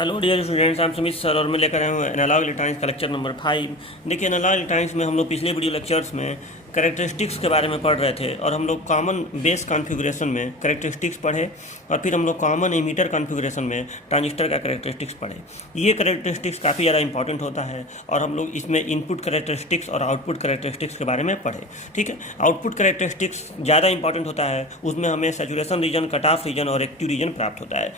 Hello dear students, I am Sumit sir और मैं लेकर आया हूँ एनालॉग इलेक्ट्रॉनिक्स का लेक्चर नंबर 5। देखिए, एनालॉग इलेक्ट्रॉनिक्स में हम लोग पिछले वीडियो लेक्चर्स में कैरेक्टरिस्टिक्स के बारे में पढ़ रहे थे और हम लोग कॉमन बेस कॉन्फ़िगरेशन में कैरेक्टरिस्टिक्स पढ़े और फिर हम लोग कॉमन एमीटर कॉन्फ़िगरेशन में ट्रांजिस्टर का कैरेक्टरिस्टिक्स पढ़े। ये कैरेक्टरिस्टिक्स काफ़ी ज़्यादा इंपॉर्टेंट होता है और हम लोग इसमें इनपुट कैरेक्टरिस्टिक्स और आउटपुट कैरेक्टरिस्टिक्स के बारे में पढ़े। ठीक है, आउटपुट कैरेक्टरिस्टिक्स ज़्यादा इंपॉर्टेंट होता है, उसमें हमें saturation region, cut off region और एक्टिव रीजन प्राप्त होता है।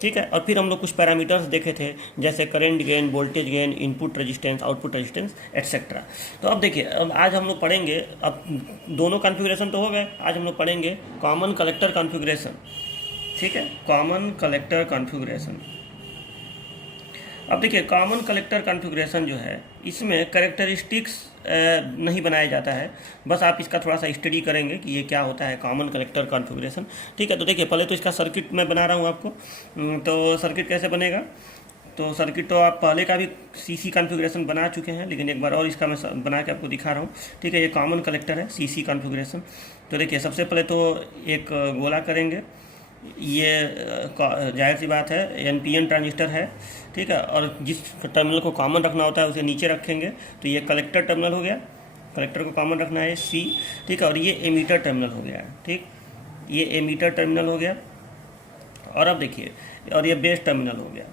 ठीक है, और फिर हम लोग कुछ पैरामीटर्स देखे थे जैसे current gain, voltage gain, input resistance, output resistance etcetera. तो अब देखिए, अब आज हम लोग पढ़ेंगे, अब दोनों कॉन्फ़िगरेशन तो हो गए, आज हम लोग पढ़ेंगे कॉमन कलेक्टर कॉन्फ़िगरेशन। ठीक है, कॉमन कलेक्टर कॉन्फ़िगरेशन। अब देखिए, कॉमन कलेक्टर कॉन्फ़िगरेशन जो है इसमें कैरेक्टरिस्टिक्स नहीं बनाया जाता है, बस आप इसका थोड़ा सा स्टडी करेंगे कि ये क्या होता है कॉमन कलेक्टर कॉन्फ़िगरेशन। ठीक है, तो देखिए, पहले तो इसका सर्किट मैं बना रहा हूँ आपको। तो सर्किट कैसे बनेगा, तो सर्किट तो आप पहले का भी सीसी कॉन्फ़िगरेशन बना चुके हैं, लेकिन एक बार और इसका मैं बना के आपको दिखा रहा हूँ। ठीक है, ये कॉमन कलेक्टर है, सीसी कॉन्फ़िगरेशन। तो देखिए, सबसे पहले तो एक गोला करेंगे, ये जाहिर सी बात है एनपीएन ट्रांजिस्टर है। ठीक है, और जिस टर्मिनल को कॉमन रखना होता है उसे नीचे रखेंगे, तो ये कलेक्टर टर्मिनल हो गया, कलेक्टर को कॉमन रखना है सी। ठीक है, और ये एमीटर टर्मिनल हो गया है। ठीक, ये एमीटर टर्मिनल हो गया। और अब देखिए, और ये बेस टर्मिनल हो गया।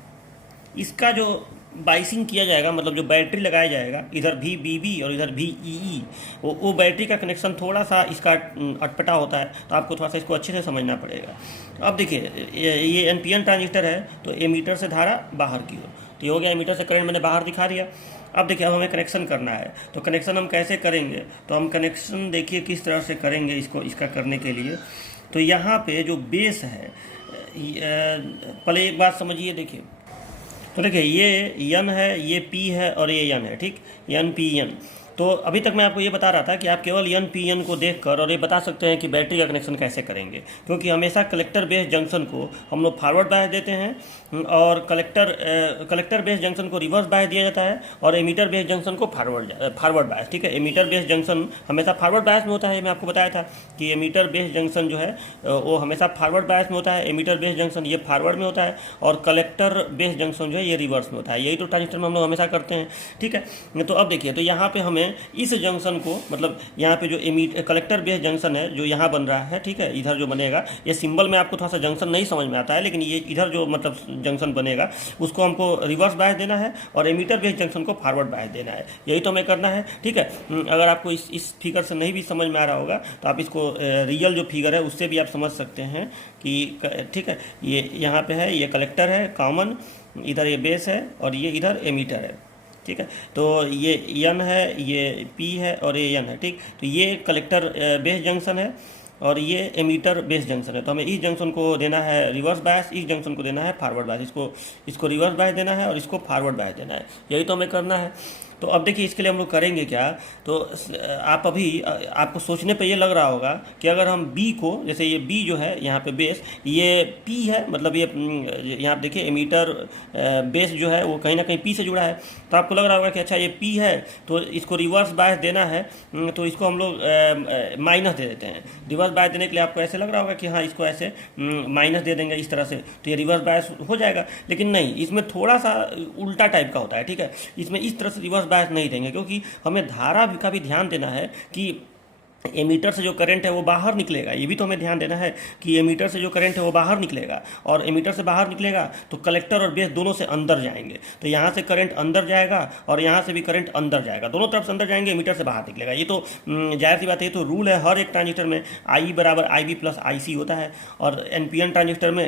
इसका जो बाइसिंग किया जाएगा, मतलब जो बैटरी लगाया जाएगा, इधर भी बी और इधर भी ई, वो बैटरी का कनेक्शन थोड़ा सा इसका अटपटा होता है, तो आपको थोड़ा सा इसको अच्छे से समझना पड़ेगा। अब देखिए, ये एनपीएन ट्रांजिस्टर है, तो एमीटर से धारा बाहर की ओर, तो ये हो गया एमीटर से करंट मैंने बाहर दिखा दिया। अब देखिए, अब हमें कनेक्शन करना है, तो कनेक्शन हम कैसे करेंगे, तो हम कनेक्शन देखिए किस तरह से करेंगे इसको। इसका करने के लिए तो यहाँ पे जो बेस है, पहले एक बात समझिए। देखिए, तो देखिए, ये यन है, ये पी है और ये यन है। ठीक, यन पी यन। तो अभी तक मैं आपको ये बता रहा था कि आप केवल यन पी एन को देखकर और ये बता सकते हैं कि बैटरी का कनेक्शन कैसे करेंगे, क्योंकि हमेशा कलेक्टर बेस जंक्शन को हम लोग फॉरवर्ड बायस देते हैं और कलेक्टर बेस जंक्शन को रिवर्स बायस दिया जाता है और एमीटर बेस जंक्शन को फॉरवर्ड बायस। ठीक है, एमीटर बेस जंक्शन हमेशा फॉरवर्ड बायस में होता है, मैं आपको बताया था कि एमीटर बेस जंक्शन जो है वो हमेशा फॉरवर्ड बायस में होता है। एमीटर बेस जंक्शन ये फॉरवर्ड में होता है और कलेक्टर बेस जंक्शन जो है ये रिवर्स में होता है। यही तो ट्रांजिस्टर में हम लोग हमेशा करते हैं। ठीक है, तो अब देखिए, तो यहाँ पे हमें इस जंक्शन को, मतलब यहाँ पे जो कलेक्टर बेस जंक्शन है जो यहाँ बन रहा है, ठीक है, इधर जो बनेगा, ये सिंबल में आपको थोड़ा सा जंक्शन नहीं समझ में आता है, लेकिन ये इधर जो मतलब जंक्शन बनेगा उसको हमको रिवर्स बायस देना है और एमीटर बेस जंक्शन को फॉरवर्ड बायस देना है। यही तो हमें करना है। ठीक है, अगर आपको इस फिगर से नहीं भी समझ में आ रहा होगा तो आप इसको रियल जो फिगर है उससे भी आप समझ सकते हैं कि, ठीक है, ये यहाँ पे है, ये कलेक्टर है कॉमन, इधर ये बेस है और ये इधर एमीटर है। ठीक है, तो ये यन है, ये पी है और ये यन है। ठीक, तो ये कलेक्टर बेस जंक्शन है और ये एमीटर बेस जंक्शन है। तो हमें इस जंक्शन को देना है रिवर्स बायस, इस जंक्शन को देना है फॉरवर्ड बायस, इसको रिवर्स बायस देना है और इसको फॉरवर्ड बायस देना है। यही तो हमें करना है। तो अब देखिए, इसके लिए हम लोग करेंगे क्या, तो आप अभी आपको सोचने पे ये लग रहा होगा कि अगर हम बी को, जैसे ये बी जो है यहाँ पे बेस, ये पी है, मतलब ये यहाँ पे देखिए एमीटर बेस जो है वो कहीं ना कहीं पी से जुड़ा है, तो आपको लग रहा होगा कि अच्छा ये पी है तो इसको रिवर्स बायस देना है, तो इसको हम लोग माइनस दे देते हैं। रिवर्स बायस देने के लिए आपको ऐसे लग रहा होगा कि हाँ, इसको ऐसे माइनस दे देंगे इस तरह से, तो ये रिवर्स बायस हो जाएगा। लेकिन नहीं, इसमें थोड़ा सा उल्टा टाइप का होता है। ठीक है, इसमें इस तरह से रिवर्स बायस नहीं देंगे, क्योंकि हमें धारा का भी ध्यान देना है कि एमीटर से जो करंट है वो बाहर निकलेगा। ये भी तो हमें ध्यान देना है कि एमीटर से जो करंट है वो बाहर निकलेगा, और एमीटर से बाहर निकलेगा तो कलेक्टर और बेस दोनों से अंदर जाएंगे, तो यहाँ से करंट अंदर जाएगा और यहाँ से भी करंट अंदर जाएगा, दोनों तरफ से अंदर जाएंगे, एमीटर से बाहर निकलेगा। ये तो जाहिर सी बात है, ये तो रूल है हर एक ट्रांजिस्टर में, आई बराबर आई बी प्लस आई सी होता है, और एनपीएन ट्रांजिस्टर में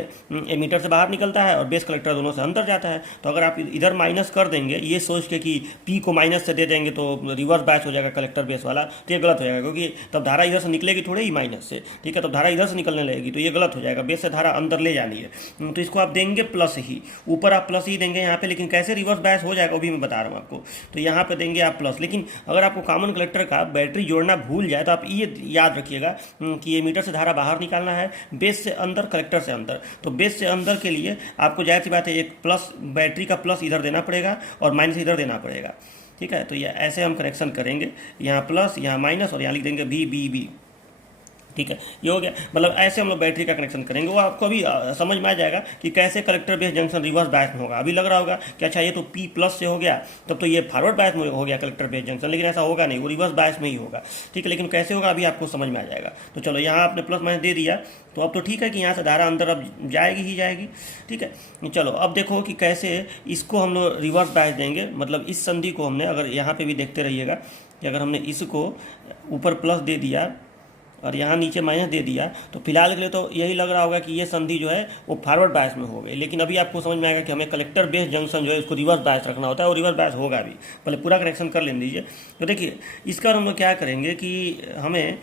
एमीटर से बाहर निकलता है और बेस कलेक्टर दोनों से अंदर जाता है। तो अगर आप इधर माइनस कर देंगे ये सोच के कि पी को माइनस से दे देंगे तो रिवर्स बायस हो जाएगा कलेक्टर बेस वाला, तो ये गलत हो जाएगा, क्योंकि तब धारा इधर से निकलेगी थोड़ी ही माइनस से। ठीक है, तो धारा इधर से निकलने लगेगी, तो ये गलत हो जाएगा, बेस से धारा अंदर ले जानी है, तो इसको आप देंगे प्लस ही, ऊपर आप प्लस ही देंगे यहाँ पे, लेकिन कैसे रिवर्स बायस हो जाएगा वो भी मैं बता रहा हूँ आपको। तो यहाँ पे देंगे आप प्लस, लेकिन अगर आपको कॉमन कलेक्टर का बैटरी जोड़ना भूल जाए तो आप ये याद रखिएगा कि एमीटर से धारा बाहर निकालना है, बेस से अंदर, कलेक्टर से अंदर। तो बेस से अंदर के लिए आपको जाहिर सी बात है एक प्लस, बैटरी का प्लस इधर देना पड़ेगा और माइनस इधर देना पड़ेगा। ठीक है, तो ये ऐसे हम कनेक्शन करेंगे, यहाँ प्लस, यहाँ माइनस और यहाँ लिख देंगे भी बी बी। ठीक है, ये हो गया। मतलब ऐसे हम लोग बैटरी का कनेक्शन करेंगे, वो आपको अभी समझ में आ जाएगा कि कैसे कलेक्टर बेस जंक्शन रिवर्स बायस में होगा। अभी लग रहा होगा कि अच्छा ये तो P प्लस से हो गया, तब तो ये फॉरवर्ड बायस में हो गया कलेक्टर बेस जंक्शन, लेकिन ऐसा होगा नहीं, वो रिवर्स बायस में ही होगा। ठीक है, लेकिन कैसे होगा अभी आपको समझ में आ जाएगा। तो चलो यहाँ आपने प्लस माइनस दे दिया, तो अब तो ठीक है कि यहाँ से धारा अंदर अब जाएगी ही जाएगी। ठीक है, चलो अब देखो कि कैसे इसको हम लोग रिवर्स बायस देंगे। मतलब इस संधि को हमने, अगर यहाँ पे भी देखते रहिएगा कि अगर हमने इसको ऊपर प्लस दे दिया और यहाँ नीचे माइनस दे दिया, तो फिलहाल के लिए तो यही लग रहा होगा कि ये संधि जो है वो फॉरवर्ड बायस में हो गई। लेकिन अभी आपको समझ में आएगा कि हमें कलेक्टर बेस जंक्शन जो है इसको रिवर्स बायस रखना होता है, और रिवर्स बायस होगा भी। पहले पूरा कनेक्शन कर लेने दीजिए। तो देखिए इसका हम लोग क्या करेंगे कि हमें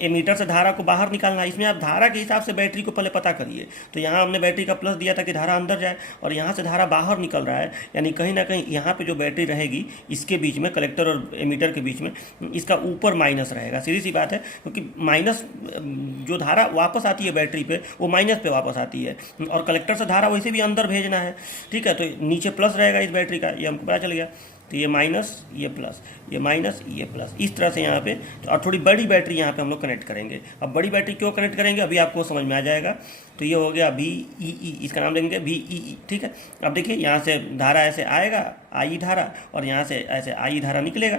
एमीटर से धारा को बाहर निकालना है। इसमें आप धारा के हिसाब से बैटरी को पहले पता करिए। तो यहाँ हमने बैटरी का प्लस दिया था कि धारा अंदर जाए, और यहाँ से धारा बाहर निकल रहा है, यानी कहीं ना कहीं यहाँ पे जो बैटरी रहेगी इसके बीच में, कलेक्टर और एमीटर के बीच में, इसका ऊपर माइनस रहेगा। सीधी सी बात है, क्योंकि माइनस जो धारा वापस आती है बैटरी पे वो माइनस पे वापस आती है, और कलेक्टर से धारा वैसे भी अंदर भेजना है। ठीक है, तो नीचे प्लस रहेगा इस बैटरी का, ये हमको पता चल गया। तो ये माइनस ये प्लस, ये माइनस ये प्लस, इस तरह से यहाँ पे। तो और थोड़ी बड़ी बैटरी यहाँ पे हम लोग कनेक्ट करेंगे। अब बड़ी बैटरी क्यों कनेक्ट करेंगे अभी आपको समझ में आ जाएगा। तो ये हो गया VEE, इसका नाम देंगे VEE। ठीक है, अब देखिए यहाँ से धारा ऐसे आएगा I धारा, और यहाँ से ऐसे I धारा निकलेगा।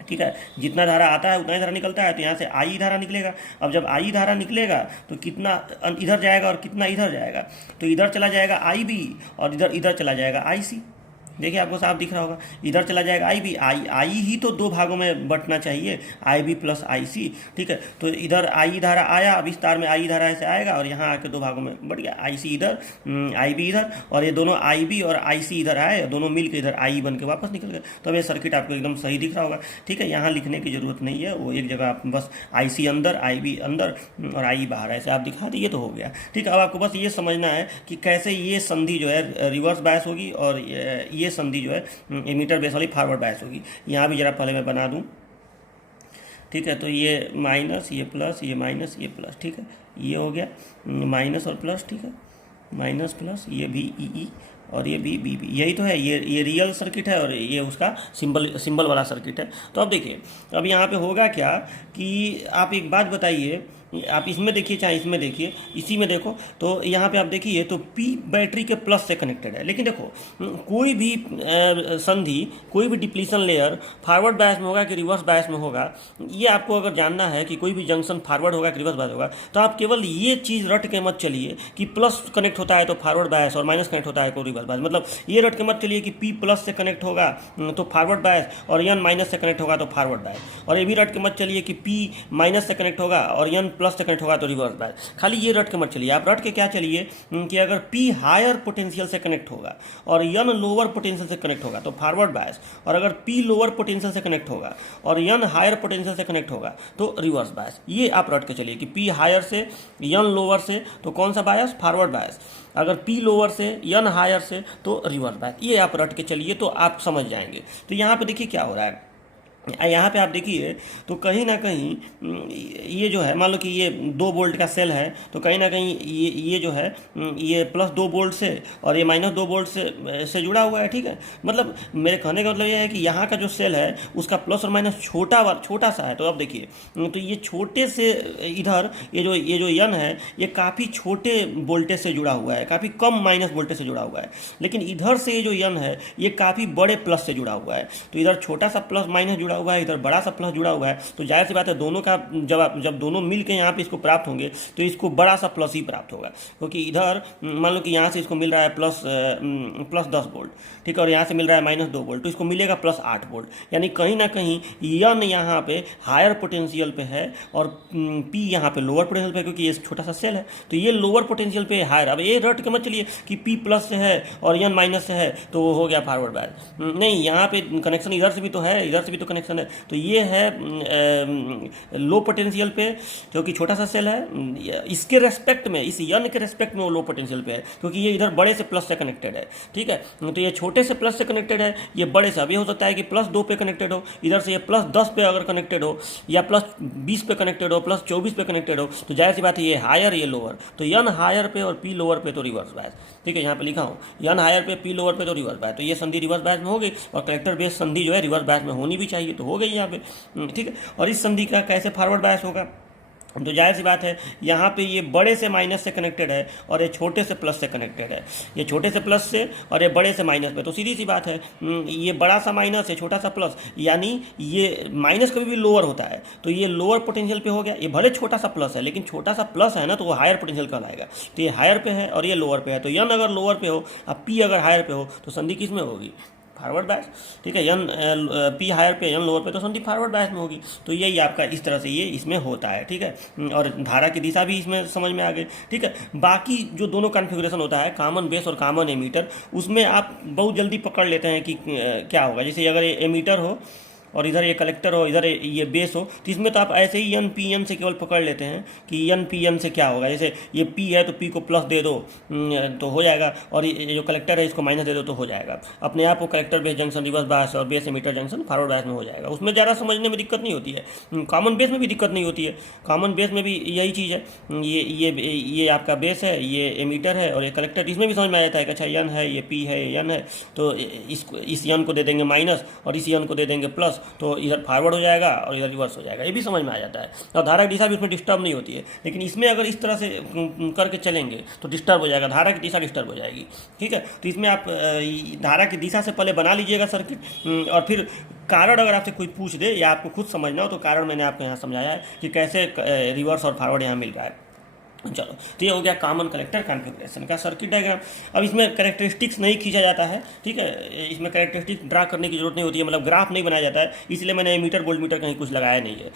ठीक है, जितना धारा आता है उतना ही धारा निकलता है, तो यहाँ से I धारा निकलेगा। अब जब I धारा निकलेगा तो कितना इधर जाएगा और कितना इधर जाएगा, तो इधर चला जाएगा IB और इधर इधर चला जाएगा IC। देखिए आपको साफ दिख रहा होगा, इधर चला जाएगा IB, I ही तो दो भागों में बंटना चाहिए, IB प्लस IC। ठीक है, तो इधर I धारा आया, अब इस तार में I धारा ऐसे आएगा और यहाँ आके दो भागों में बढ़ गया, IC इधर IB इधर, और ये दोनों IB और IC इधर आए, दोनों मिल के इधर I बन के वापस निकल गए। तो अब ये सर्किट आपको एकदम सही दिख रहा होगा। ठीक है, यहाँ लिखने की जरूरत नहीं है, वो एक जगह आप बस IC अंदर, IB अंदर और I बाहर, ऐसे आप दिखा दिए तो हो गया। ठीक है, अब आपको बस ये समझना है कि कैसे ये संधि जो है रिवर्स बायस होगी और ये संधि जो है एमीटर बेस वाली फॉरवर्ड बायस होगी। यहाँ भी जरा पहले मैं बना दूँ। ठीक है, तो ये माइनस ये प्लस, ये माइनस ये प्लस। ठीक है, ये हो गया माइनस और प्लस। ठीक है, माइनस प्लस, ये VEE और ये BB, यही तो है, ये रियल सर्किट है और ये उसका सिंबल वाला सर्किट है। तो अब देखिए अब यहाँ पे होगा क्या कि आप एक बात बताइए, आप इसमें देखिए चाहे इसमें देखिए, इसी में देखो, तो यहाँ पे आप देखिए तो P बैटरी के प्लस से कनेक्टेड है। लेकिन देखो कोई भी संधि, कोई भी डिप्लीशन लेयर फॉरवर्ड बायस में होगा कि रिवर्स बायस में होगा, ये आपको अगर जानना है कि कोई भी जंक्शन फॉरवर्ड होगा कि रिवर्स बायस होगा, तो आप केवल ये चीज़ रट के मत चलिए कि प्लस कनेक्ट होता है तो फॉरवर्ड बायस और माइनस कनेक्ट होता है तो रिवर्स बायस। मतलब ये रट के मत चलिए कि P प्लस से कनेक्ट होगा तो फॉरवर्ड बायस और N माइनस से कनेक्ट होगा तो फॉरवर्ड बायस, और ये भी रट के मत चलिए कि P माइनस से कनेक्ट होगा और N प्लस से कनेक्ट होगा तो रिवर्स बायस। खाली ये रट के मत चलिए, आप रट के क्या चलिए कि अगर P हायर पोटेंशियल से कनेक्ट होगा और N लोअर पोटेंशियल से कनेक्ट होगा तो फॉरवर्ड बायस, और अगर P लोअर पोटेंशियल से कनेक्ट होगा और N हायर पोटेंशियल से कनेक्ट होगा तो रिवर्स बायस। ये आप रट के चलिए कि P हायर से N लोअर से तो कौन सा बायस, फॉरवर्ड बायस। अगर P लोअर से N हायर से तो रिवर्स बायस। ये आप रट के चलिए तो आप समझ जाएंगे। तो यहाँ पे देखिए क्या हो रहा है, यहाँ पे आप देखिए तो कहीं ना कहीं ये जो है, मान लो कि ये 2 वोल्ट का सेल है, तो कहीं ना कहीं ये जो है ये प्लस 2 वोल्ट से और ये माइनस 2 वोल्ट से जुड़ा हुआ है। ठीक है, मतलब मेरे कहने का मतलब ये है कि यहाँ का जो सेल है उसका प्लस और माइनस छोटा सा है। तो अब देखिए तो ये छोटे से इधर ये जो N है ये काफ़ी छोटे वोल्टेज से जुड़ा हुआ है, काफ़ी कम माइनस वोल्टेज से जुड़ा हुआ है। लेकिन इधर से ये जो N है ये काफ़ी बड़े प्लस से जुड़ा हुआ है। तो इधर छोटा सा प्लस माइनस जुड़ा हुआ है, इधर बड़ा सा प्लस जुड़ा हुआ है। तो जाहिर सी बात है दोनों का जब दोनों मिल के यहाँ पे इसको प्राप्त होंगे तो इसको बड़ा सा प्लस ही प्राप्त होगा, क्योंकि इधर मान लो कि यहाँ से इसको मिल रहा है प्लस 10 वोल्ट, ठीक है, और यहाँ से मिल रहा है माइनस 2 वोल्ट, तो इसको मिलेगा प्लस 8 वोल्ट। यानी कहीं ना कहीं N यहाँ पे हायर पोटेंशियल पे है और P यहाँ पे लोअर पोटेंशियल पे, क्योंकि ये छोटा सा सेल है तो ये लोअर पोटेंशियल पे हायर। अब ये रट के मत चलिए कि P प्लस से है और N माइनस से है तो वो हो गया फॉरवर्ड बायस। नहीं, यहाँ पे कनेक्शन इधर से भी तो है, इधर से भी तो कनेक्शन है। तो ये है लो पोटेंशियल पे, क्योंकि छोटा सा सेल है, इसके रेस्पेक्ट में, इस N के रेस्पेक्ट में वो लो पोटेंशियल पे है, क्योंकि ये इधर बड़े से प्लस से कनेक्टेड है। ठीक है, तो ये छोटे से प्लस से कनेक्टेड है, ये बड़े से। अब ये हो सकता है कि प्लस 2 पे कनेक्टेड हो, इधर से ये प्लस 10 पे अगर कनेक्टेड हो, या प्लस 20 पे कनेक्टेड हो, प्लस 24 पे कनेक्टेड हो, तो जाहिर सी बात है ये हायर ये लोअर। तो N हायर पे और P लोअर पे तो रिवर्स बायस। ठीक है, यहाँ पे लिखा हूँ N हायर पे P लोअर पे तो रिवर्स बायस। तो ये संधि रिवर्स बायस में हो गई, और कलेक्टर बेस संधि जो है रिवर्स बायस में होनी भी चाहिए, तो हो गई यहाँ पे। ठीक है, और इस संधि का कैसे फॉरवर्ड बायस होगा तो जाहिर सी बात है यहाँ पे ये बड़े से माइनस से कनेक्टेड है और ये छोटे से प्लस से कनेक्टेड है, ये छोटे से प्लस से और ये बड़े से माइनस पे। तो सीधी सी बात है, ये बड़ा सा माइनस है छोटा सा प्लस, यानी ये माइनस कभी भी लोअर होता है, तो ये लोअर पोटेंशियल पे हो गया। ये भले छोटा सा प्लस है लेकिन छोटा सा प्लस है ना, तो वो हायर पोटेंशियल कहलाएगा। तो ये हायर पे है और ये लोअर पे है। तो यन अगर लोअर पे हो और पी अगर हायर पे हो तो संधि किस में होगी? Forward bias. ठीक है, यन पी हायर पे यन लोअर पे तो संधि फॉरवर्ड बायस में होगी। तो यही आपका इस तरह से ये इसमें होता है। ठीक है, और धारा की दिशा भी इसमें समझ में आ गई। ठीक है, बाकी जो दोनों कॉन्फ़िगरेशन होता है, कॉमन बेस और कॉमन एमीटर, उसमें आप बहुत जल्दी पकड़ लेते हैं कि क्या होगा। जैसे अगर ये एमीटर हो और इधर ये कलेक्टर हो, इधर ये बेस हो, तो इसमें तो आप ऐसे ही एन पी एन से केवल पकड़ लेते हैं कि एन पी एन से क्या होगा। जैसे ये पी है तो पी को प्लस दे दो तो हो जाएगा, और ये जो कलेक्टर है इसको माइनस दे दो तो हो जाएगा। अपने आप को collector base junction reverse bias और base emitter junction forward bias में हो जाएगा। उसमें ज़्यादा समझने में दिक्कत नहीं होती है। कॉमन बेस में भी दिक्कत नहीं होती है। कॉमन बेस में भी यही चीज़ है, ये आपका बेस है, ये एमीटर है और ये कलेक्टर। इसमें भी समझ में आ जाता है कि अच्छा यन है, ये पी है, ये यन है, तो इस यन को दे देंगे माइनस और इस यन को दे देंगे प्लस, तो इधर फॉरवर्ड हो जाएगा और इधर रिवर्स हो जाएगा। ये भी समझ में आ जाता है और धारा की दिशा भी उसमें डिस्टर्ब नहीं होती है। लेकिन इसमें अगर इस तरह से करके चलेंगे तो डिस्टर्ब हो जाएगा, धारा की दिशा डिस्टर्ब हो जाएगी। ठीक है, तो इसमें आप धारा की दिशा से पहले बना लीजिएगा सर्किट, और फिर कारण अगर आपसे कोई पूछ दे या आपको खुद समझना हो तो कारण मैंने आपको यहाँ समझाया है कि कैसे रिवर्स और फॉरवर्ड यहाँ मिल रहा है। चलो, तो ये हो गया कॉमन कलेक्टर कॉन्फ़िगरेशन का सर्किट डायग्राम। अब इसमें कैरेक्टरिस्टिक्स नहीं खींचा जाता है। ठीक है, इसमें कैरेक्टरिस्टिक्स ड्रा करने की जरूरत नहीं होती है, मतलब ग्राफ नहीं बनाया जाता है, इसलिए मैंने मीटर वोल्ट मीटर कहीं कुछ लगाया नहीं है।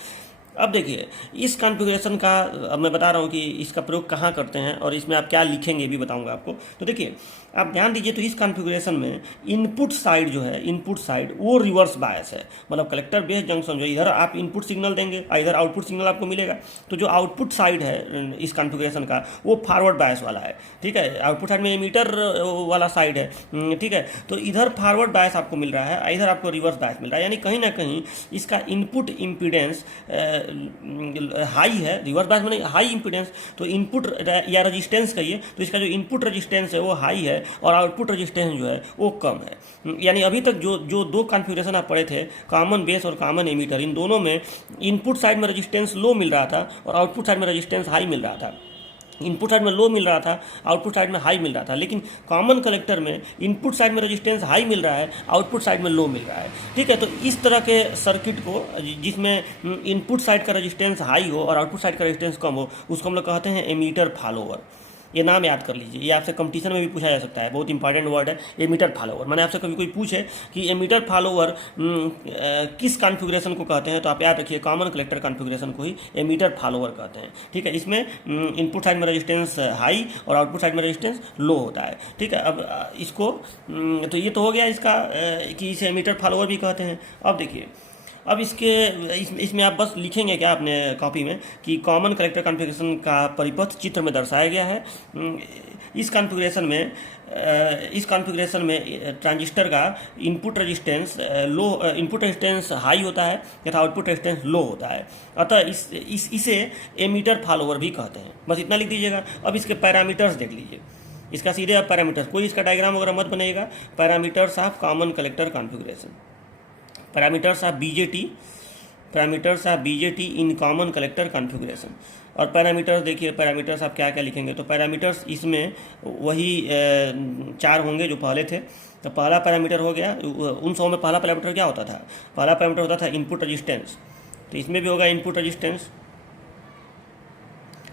अब देखिए इस कॉन्फ़िगरेशन का, अब मैं बता रहा हूँ कि इसका प्रयोग कहाँ करते हैं और इसमें आप क्या लिखेंगे भी बताऊँगा आपको। तो देखिए आप ध्यान दीजिए, तो इस कॉन्फ़िगरेशन में इनपुट साइड जो है, इनपुट साइड वो रिवर्स बायस है। मतलब कलेक्टर बेस जंक्शन जो इधर आप इनपुट सिग्नल देंगे और इधर आउटपुट सिग्नल आपको मिलेगा। तो जो आउटपुट साइड है इस कॉन्फ़िगरेशन का वो फॉरवर्ड बायस वाला है। ठीक है, आउटपुट साइड में एमीटर वाला साइड है। ठीक है, तो इधर फॉरवर्ड बायस आपको मिल रहा है, इधर आपको रिवर्स बायस मिल रहा है। यानी कहीं ना कहीं इसका इनपुट इम्पीडेंस हाई है, रिवर्स बायस में हाई इम्पीडेंस, तो इनपुट या रजिस्टेंस कहिए, तो इसका जो इनपुट रजिस्टेंस है वो हाई है और आउटपुट रजिस्टेंस जो है वो कम है। यानी अभी तक जो दो कॉन्फ़िगरेशन आप पढ़े थे, कॉमन बेस और कॉमन एमीटर, इन दोनों में इनपुट साइड में रजिस्टेंस लो मिल रहा था और आउटपुट साइड में रजिस्टेंस हाई मिल रहा था। इनपुट साइड में लो मिल रहा था, आउटपुट साइड में हाई मिल रहा था। लेकिन कॉमन कलेक्टर में इनपुट साइड में रेजिस्टेंस हाई मिल रहा है, आउटपुट साइड में लो मिल रहा है। ठीक है, तो इस तरह के सर्किट को जिसमें इनपुट साइड का रेजिस्टेंस हाई हो और आउटपुट साइड का रेजिस्टेंस कम हो, उसको हम लोग कहते हैं एमीटर फॉलोअर। ये नाम याद कर लीजिए, ये आपसे कंपटीशन में भी पूछा जा सकता है, बहुत इंपॉर्टेंट वर्ड है एमीटर फॉलोअर। मैंने आपसे कभी कोई पूछे कि एमीटर फॉलोअर किस कॉन्फ़िगरेशन को कहते हैं, तो आप याद रखिए कॉमन कलेक्टर कॉन्फ़िगरेशन को ही एमीटर फॉलोअर कहते हैं। ठीक है, इसमें इनपुट साइड में रेजिस्टेंस हाई और आउटपुट साइड में रेजिस्टेंस लो होता है। ठीक है, अब इसको तो ये तो हो गया इसका कि इसे एमीटर फॉलोअर भी कहते हैं। अब देखिए, अब इसमें आप बस लिखेंगे क्या अपने कॉपी में कि कॉमन कलेक्टर कॉन्फ़िगरेशन का परिपथ चित्र में दर्शाया गया है। इस कॉन्फ़िगरेशन में ट्रांजिस्टर का input resistance input resistance high होता है तथा आउटपुट रेजिस्टेंस लो होता है। अतः इसे एमीटर फॉलोअर भी कहते हैं। बस इतना लिख दीजिएगा। अब इसके पैरामीटर्स देख लीजिए, इसका सीधे आप पैरामीटर्स, कोई इसका डायग्राम वगैरह मत बनाइएगा। Parameters of common collector configuration, parameters of BJT in common collector configuration. और पैरामीटर्स देखिए, पैरामीटर्स आप क्या क्या लिखेंगे, तो पैरामीटर्स इसमें वही 4 होंगे जो पहले थे। तो पहला पैरामीटर हो गया, उन 100 में पहला पैरामीटर क्या होता था? पहला पैरामीटर होता था इनपुट रजिस्टेंस। तो इसमें भी होगा इनपुट रजिस्टेंस।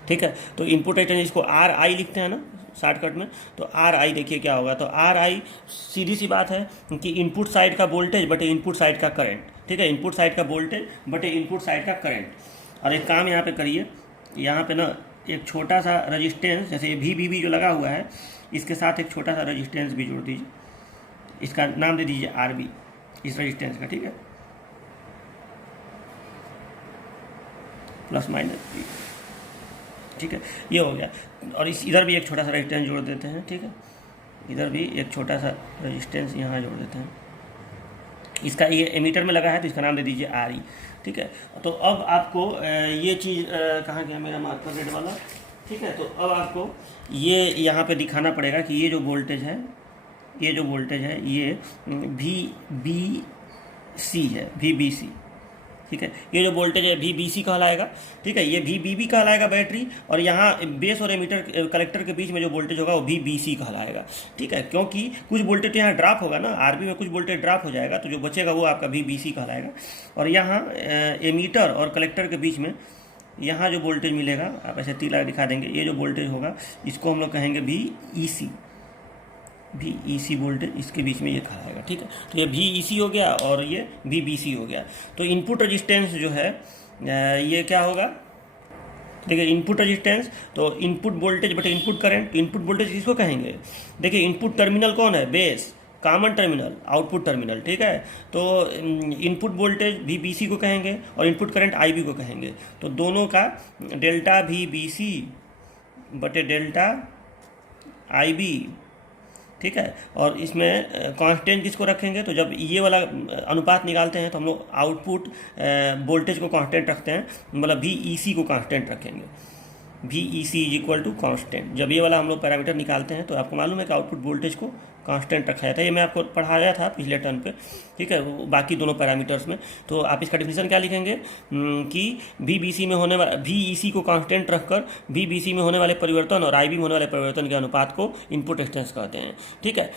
ठीक है, तो इनपुट रजिस्टेंस इसको आर आई लिखते हैं ना शॉर्टकट में, तो आर आई देखिए क्या होगा। तो आर आई सीधी सी बात है कि इनपुट साइड का वोल्टेज बटे इनपुट साइड का करंट। ठीक है, इनपुट साइड का वोल्टेज बटे इनपुट साइड का करंट। और एक काम यहाँ पे करिए, यहाँ पे ना एक छोटा सा रजिस्टेंस, जैसे वी जो लगा हुआ है, इसके साथ एक छोटा सा रजिस्टेंस भी जोड़ दीजिए। इसका नाम दे दीजिए आर बी, इस रजिस्टेंस का। ठीक है, प्लस माइनस। ठीक है, ये हो गया। और इधर भी एक छोटा सा रेजिस्टेंस जोड़ देते हैं। ठीक है, इधर भी एक छोटा सा रेजिस्टेंस यहाँ जोड़ देते हैं। इसका ये एमीटर में लगा है तो इसका नाम दे दीजिए आर ई। ठीक है, तो अब आपको ये चीज़ कहाँ गया मेरा मार्कर रेड वाला? ठीक है, तो अब आपको ये यहाँ पे दिखाना पड़ेगा कि ये जो वोल्टेज है, ये वी बी सी है, वी बी सी। ठीक है। ये जो वोल्टेज है VBC कहलाएगा, ठीक है। ये VBB कहलाएगा बैटरी, और यहाँ बेस और एमीटर कलेक्टर के बीच में जो वोल्टेज होगा वो VBC कहलाएगा, ठीक है। क्योंकि कुछ वोल्टेज यहाँ ड्रॉप होगा ना, RB में कुछ वोल्टेज ड्रॉप हो जाएगा, तो जो बचेगा वो आपका VBC कहलाएगा। और यहाँ एमीटर और कलेक्टर के बीच में यहाँ जो वोल्टेज मिलेगा, आप ऐसे तीर दिखा देंगे, ये जो वोल्टेज होगा इसको हम लोग कहेंगे VEC वोल्टेज, इसके बीच में ये कहलाएगा, ठीक है। तो ये VEC हो गया और ये VBC हो गया। तो इनपुट रजिस्टेंस जो है ये क्या होगा, देखिए इनपुट रजिस्टेंस, तो इनपुट वोल्टेज बटे इनपुट करंट। इनपुट वोल्टेज किसको कहेंगे, देखिए इनपुट टर्मिनल कौन है, base, common terminal, output terminal, ठीक है। तो इनपुट वोल्टेज VBC को कहेंगे और इनपुट करंट IB को कहेंगे। तो दोनों का डेल्टा VBC बटे डेल्टा IB, ठीक है। और इसमें कांस्टेंट किसको रखेंगे, तो जब ये वाला अनुपात निकालते हैं तो हम लोग आउटपुट वोल्टेज को कांस्टेंट रखते हैं, मतलब VEC को कांस्टेंट रखेंगे। VEC is equal to constant. जब ये वाला हम लोग पैरामीटर निकालते हैं तो आपको मालूम है कि आउटपुट वोल्टेज को कांस्टेंट रखा जाता है। ये मैं आपको पढ़ाया था पिछले टर्म पे, ठीक है, बाकी दोनों पैरामीटर्स में। तो आप इसका डिफिनेशन क्या लिखेंगे कि VBC में होने वाला, VEC को कांस्टेंट रखकर VBC में होने वाले परिवर्तन और IB में होने वाले परिवर्तन के अनुपात को इनपुट रेजिस्टेंस कहते हैं, ठीक है।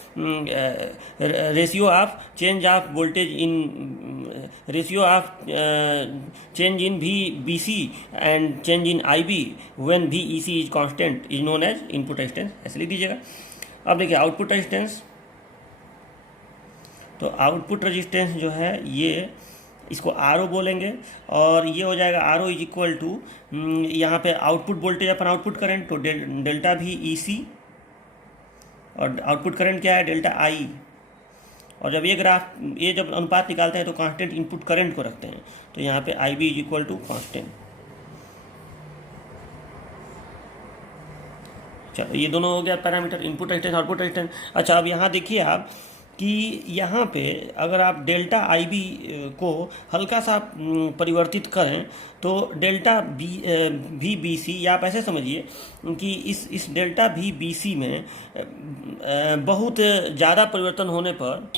Ratio of change of voltage in, ratio of change in VBC and change in IB when VEC is constant is known as input resistance, ऐसे लिख दीजिएगा। अब देखिए आउटपुट रेजिस्टेंस, तो आउटपुट रेजिस्टेंस जो है ये, इसको RO बोलेंगे, और ये हो जाएगा RO इज इक्वल टू, यहाँ पे आउटपुट वोल्टेज अपन आउटपुट करंट, तो डेल्टा VEC, और आउटपुट करंट क्या है, डेल्टा I। और जब ये ग्राफ, ये जब अनुपात निकालते हैं तो कांस्टेंट इनपुट करंट को रखते हैं, तो यहाँ पे IB is equal to constant. चलो ये दोनों हो गया parameter, input resistance, output resistance. अच्छा अब यहाँ देखिए आप कि यहाँ पे अगर आप डेल्टा IB को हल्का सा परिवर्तित करें तो डेल्टा VBC, या आप ऐसे समझिए कि इस डेल्टा VBC में बहुत ज़्यादा परिवर्तन होने पर,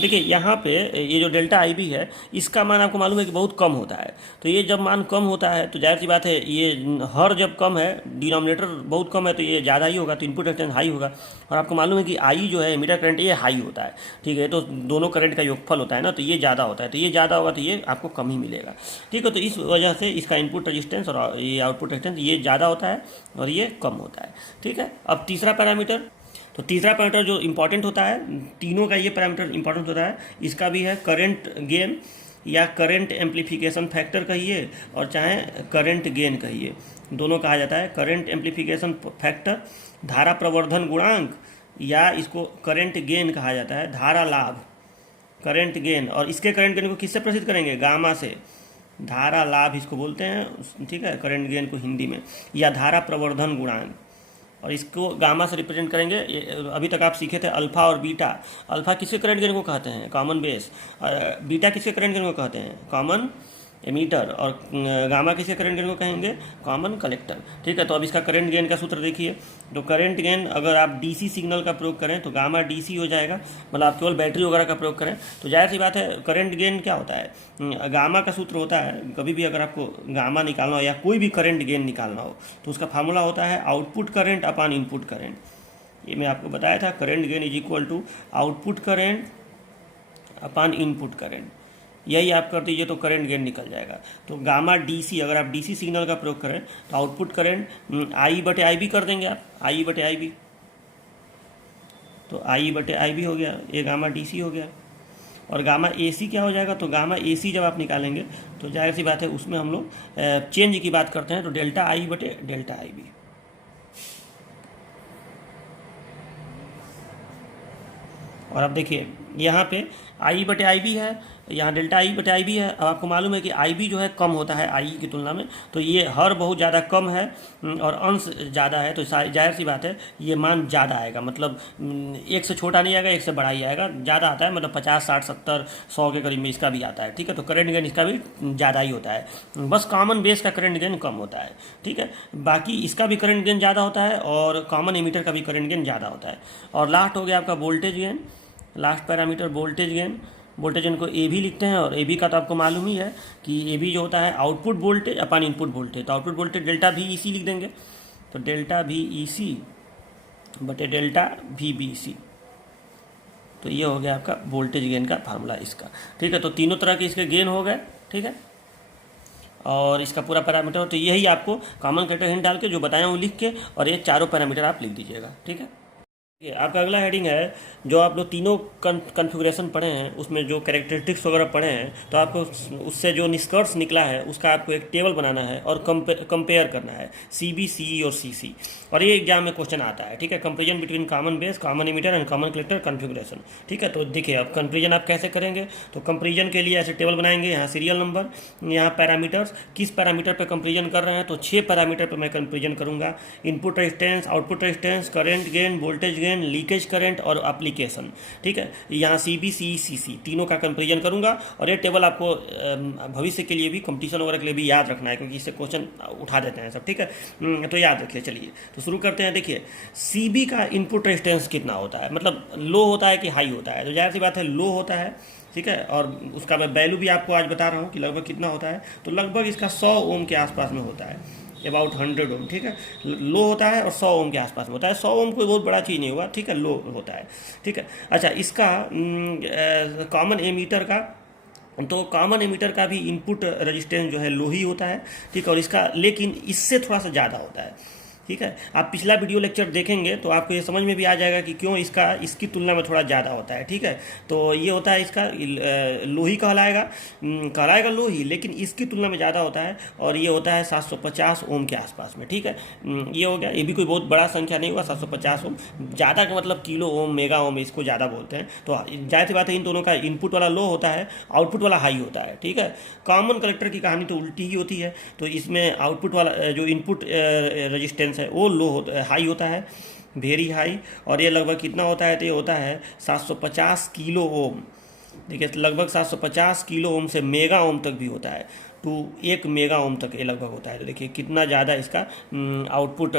देखिए यहाँ पे ये जो डेल्टा IB है इसका मान आपको मालूम है कि बहुत कम होता है। तो ये जब मान कम होता है तो जाहिर सी बात है, ये हर जब कम है, डिनोमिनेटर बहुत कम है, तो ये ज़्यादा ही होगा, तो इनपुट रेजिस्टेंस हाई होगा। और आपको मालूम है कि I जो है एमीटर करंट, ये हाई होता है, ठीक है। तो दोनों करंट का योगफल होता है ना, तो ये ज़्यादा होता है, तो ये ज़्यादा होगा तो ये आपको कम ही मिलेगा, ठीक है। तो इस वजह से इसका इनपुट रजिस्टेंस और ये आउटपुट रेजिस्टेंस ये ज़्यादा होता है और ये कम होता है, ठीक है। अब तीसरा पैरामीटर, तो तीसरा पैरामीटर जो इम्पॉर्टेंट होता है, तीनों का ये पैरामीटर इम्पॉर्टेंट होता है, इसका भी है करंट गेन, या करंट एम्प्लीफिकेशन फैक्टर कहिए और चाहे करंट गेन कहिए, दोनों कहा जाता है। करंट एम्प्लीफिकेशन फैक्टर, धारा प्रवर्धन गुणांक, या इसको करंट गेन कहा जाता है, धारा लाभ, करंट गेन। और इसके करंट गेन को किससे प्रसिद्ध करेंगे, गामा से, धारा लाभ इसको बोलते हैं, ठीक है, करंट गेन को हिंदी में, या धारा प्रवर्धन गुणांक। और इसको गामा से रिप्रेजेंट करेंगे। अभी तक आप सीखे थे अल्फा और बीटा। अल्फा किसके करंट गेन को कहते हैं, कॉमन बेस। बीटा किसके करंट गेन को कहते हैं, कॉमन एमीटर। और गामा किसके करंट गेन को कहेंगे, कॉमन कलेक्टर, ठीक है। तो अब इसका करंट गेन का सूत्र देखिए। तो करंट गेन अगर आप DC सिग्नल का प्रयोग करें तो गामा DC हो जाएगा, मतलब आप केवल बैटरी वगैरह का प्रयोग करें तो जाहिर सी बात है करंट गेन क्या होता है, गामा का सूत्र होता है। कभी भी अगर आपको गामा निकालना हो या कोई भी करंट गेन निकालना हो तो उसका फार्मूला होता है output current upon input current. ये मैं आपको बताया था, current gain is equal to output current upon input current. यही आप कर दीजिए तो करंट गेन निकल जाएगा। तो गामा DC, अगर आप DC सिग्नल का प्रयोग करें तो आउटपुट करंट I बटे IB कर देंगे आप, I बटे IB, तो I बटे IB हो गया, ये गामा DC हो गया। और गामा AC क्या हो जाएगा, तो गामा AC जब आप निकालेंगे तो जाहिर सी बात है उसमें हम लोग चेंज की बात करते हैं, तो डेल्टा I बटे डेल्टा IB। और अब देखिए यहाँ पे I बटे IB है, यहाँ डेल्टा I बटे IB है। अब आपको मालूम है कि IB जो है कम होता है I की तुलना में, तो ये हर बहुत ज़्यादा कम है और अंश ज़्यादा है, तो जाहिर सी बात है ये मान ज़्यादा आएगा, मतलब एक से छोटा नहीं आएगा, एक से बड़ा ही आएगा, ज़्यादा आता है, मतलब 50, 60, 70, 100 के करीब में इसका भी आता है, ठीक है। तो करंट गेन इसका भी ज़्यादा ही होता है, बस कॉमन बेस का करंट गेन कम होता है, ठीक है। बाकी इसका भी करंट गेन ज़्यादा होता है और कॉमन एमीटर का भी करंट गेन ज़्यादा होता है। और लास्ट हो गया आपका voltage gain, last parameter voltage gain. Voltage gain को ए भी लिखते हैं, और ए बी का तो आपको मालूम ही है कि ए बी जो होता है आउटपुट वोल्टेज अपन इनपुट वोल्टेज, तो output voltage delta V E C लिख देंगे, तो डेल्टा वी ई सी बटे डेल्टा वी बी सी। तो ये हो गया आपका वोल्टेज गेन का फार्मूला इसका, ठीक है। तो तीनों तरह के इसके गेन हो गए, ठीक है, और इसका पूरा पैरामीटर, तो यही आपको कॉमन करेक्टर हिंट डाल के जो बताया वो लिख के, और ये चारों पैरामीटर आप लिख दीजिएगा, ठीक है। ये आपका अगला हेडिंग है, जो आप लोग तीनों कन्फिग्रेशन पढ़े हैं उसमें जो कैरेक्टरिस्टिक्स वगैरह पढ़े हैं, तो आपको उससे जो निष्कर्ष निकला है उसका आपको एक टेबल बनाना है और कंपेयर करना है सी बी, सी ई और सी सी, और ये एग्जाम में क्वेश्चन आता है, ठीक है। Comparison between common base, common emitter and common collector configuration, ठीक है। तो देखिए अब कंपेरिजन आप कैसे करेंगे, तो कंपेरिजन के लिए ऐसे टेबल बनाएंगे, यहाँ सीरियल नंबर, यहाँ पैरामीटर्स, किस पैरामीटर पर कंपेरिजन कर रहे हैं, तो 6 पैरामीटर पर मैं कंपेरिजन करूँगा, input resistance, output resistance, current gain, voltage gain, leakage current और एप्लीकेशन, ठीक है। यहाँ सी बी, सी सी सी तीनों का कंपेरिजन करूँगा, और ये टेबल आपको भविष्य के लिए भी, कंपटीशन वगैरह के लिए भी याद रखना है, क्योंकि इससे क्वेश्चन उठा देते हैं सब, ठीक है। तो याद रखिए। चलिए तो शुरू करते हैं। देखिए सी बी का इनपुट रेजिस्टेंस कितना होता है, मतलब लो होता है कि हाई होता है, तो जाहिर सी बात है लो होता है, ठीक है। और उसका मैं वैल्यू भी आपको आज बता रहा हूँ कि लगभग कितना होता है, तो लगभग इसका 100 ओम के आसपास में होता है, अबाउट 100 ओम, ठीक है। लो होता है और 100 ओम के आसपास में होता है। 100 ओम कोई बहुत बड़ा चीज़ नहीं होगा, ठीक है, लो होता है, ठीक है। अच्छा, इसका कॉमन एमीटर का, तो कॉमन एमीटर का भी इनपुट रेजिस्टेंस जो है लो ही होता है, ठीक है, और इसका लेकिन इससे थोड़ा सा ज़्यादा होता है, ठीक है। आप पिछला वीडियो लेक्चर देखेंगे तो आपको ये समझ में भी आ जाएगा कि क्यों इसका इसकी तुलना में थोड़ा ज़्यादा होता है, ठीक है। तो ये होता है इसका लो ही कहलाएगा लो ही, लेकिन इसकी तुलना में ज़्यादा होता है, और ये होता है 750 ओम के आसपास में, ठीक है। ये हो गया, ये भी कोई बहुत बड़ा संख्या नहीं हुआ, 750 ओम, ज़्यादा का मतलब किलो ओम, मेगा ओम, इसको ज़्यादा बोलते हैं। तो जाहिर सी बात है इन दोनों का इनपुट वाला लो होता है, आउटपुट वाला हाई होता है, ठीक है। कॉमन कलेक्टर की कहानी तो उल्टी ही होती है, तो इसमें आउटपुट वाला जो इनपुट रजिस्टेंस है वो लो होता, हाई होता है, वेरी हाई, और ये लगभग कितना होता है, तो ये होता है 750 किलो ओम। देखिए लगभग 750 किलो ओम से मेगा ओम तक भी होता है, तो 1 मेगा ओम तक ये लगभग होता है। तो देखिए कितना ज़्यादा इसका आउटपुट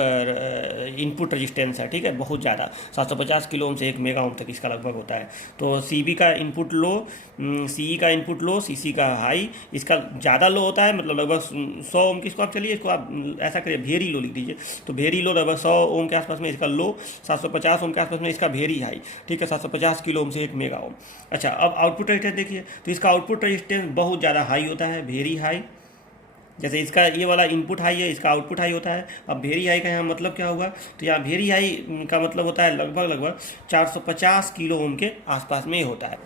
इनपुट रेजिस्टेंस है, ठीक है, बहुत ज़्यादा, 750 किलो ओम से 1 मेगा ओम तक इसका लगभग होता है। तो सी बी का इनपुट लो, सी ई का इनपुट लो, सी सी का हाई, इसका ज़्यादा लो होता है, मतलब लगभग 100 ओम की। इसको आप चलिए इसको आप ऐसा करिए, वेरी लो लिख दीजिए, तो वेरी लो लगभग 100 ओम के आसपास में इसका लो, 750 ओम के आसपास में इसका वेरी हाई, ठीक है, 750 किलो ओम से 1 मेगा ओम। अच्छा, अब आउटपुट रेजिस्टेंस देखिए, तो इसका आउटपुट रेजिस्टेंस बहुत ज़्यादा हाई होता है, वेरी हाई। जैसे इसका ये वाला इनपुट हाई है, इसका आउटपुट हाई होता है। अब वेरी हाई का यहाँ मतलब क्या हुआ, तो यहाँ वेरी हाई का मतलब होता है लगभग 450 किलो ओम के आसपास में होता है।